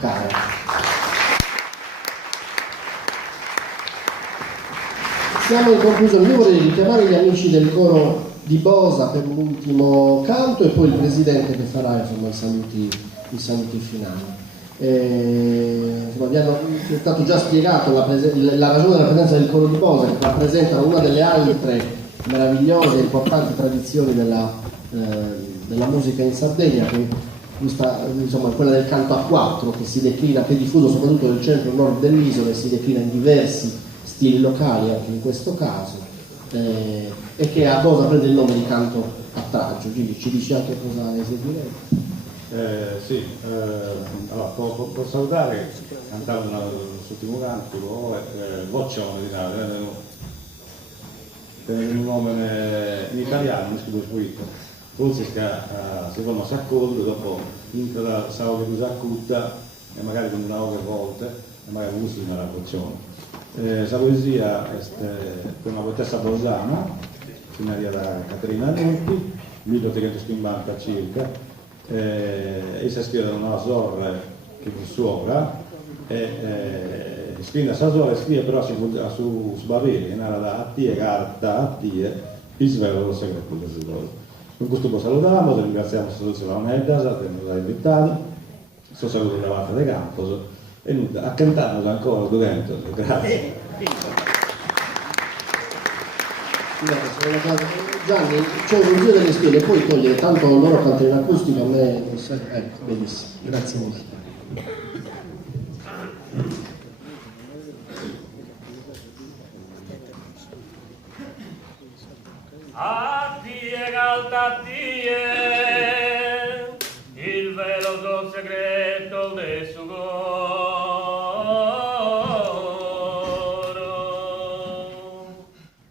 Caro. Siamo in conclusione. Io vorrei richiamare gli amici del coro di Bosa per l'ultimo canto e poi il presidente che farà insomma, i saluti finali. È stato già spiegato la ragione della presenza del coro di Bosa, che rappresenta una delle altre meravigliose e importanti tradizioni della musica in Sardegna, che insomma, quella del canto a quattro, che si declina, che è diffuso soprattutto nel centro-nord dell'isola e si declina in diversi stili locali, anche in questo caso, e che a Bosa prende il nome di canto a traggio. Quindi ci dici anche cosa eseguiremo? Sì, allora posso salutare cantando l'ultimo canto, Boccione di Nave, per un nome in italiano, mi scuso subito. Forse si fa una saccoglio, dopo intra la saga che usa acutta e magari con una ore volte e magari usi una Boccione. Questa poesia è una poetessa bosana, finita da Caterina Nutti, 1850 circa. Essa scrive una sorella che fu suora e scrive a sorella scrive però su sbavere che era da attie carta attie il svelo del segreto del svolto. Con questo vi salutiamo, ringraziamo la Medda che nos ha invitato, sto saluto da parte di Campos e a cantarnos ancora dentro, grazie. Gianni, c'è un giro delle spine, puoi togliere, tanto loro cantano in acustico, a me benissimo, grazie mille. Addio caltattie, il veloce segreto del suo coro,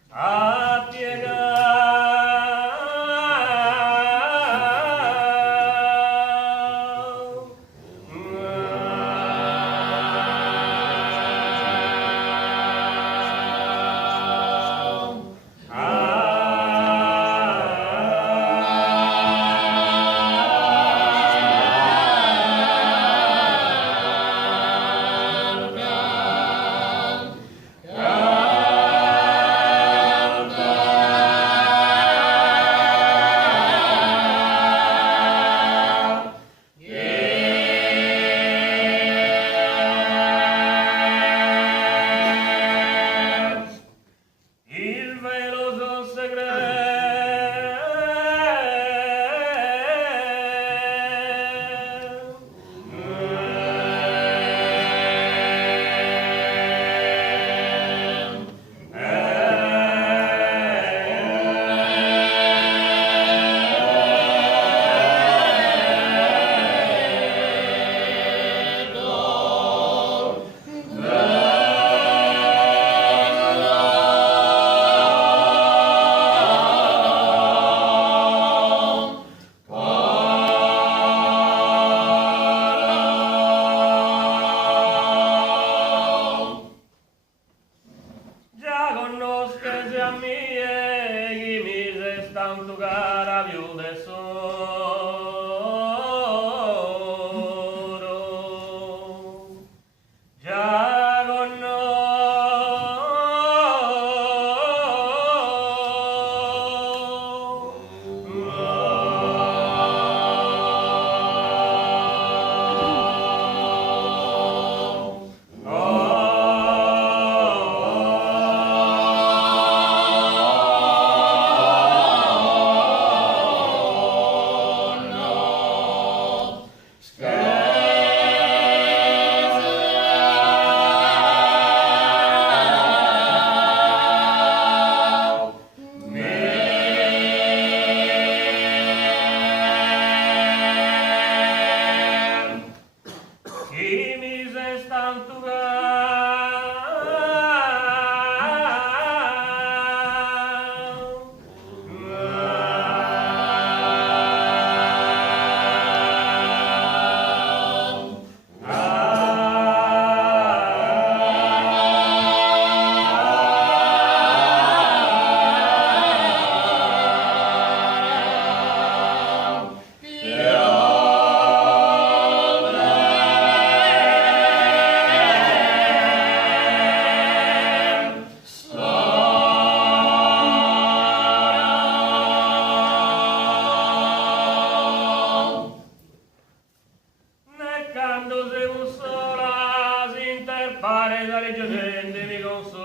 a piegare quando se sola si interpare dalle gente mi consola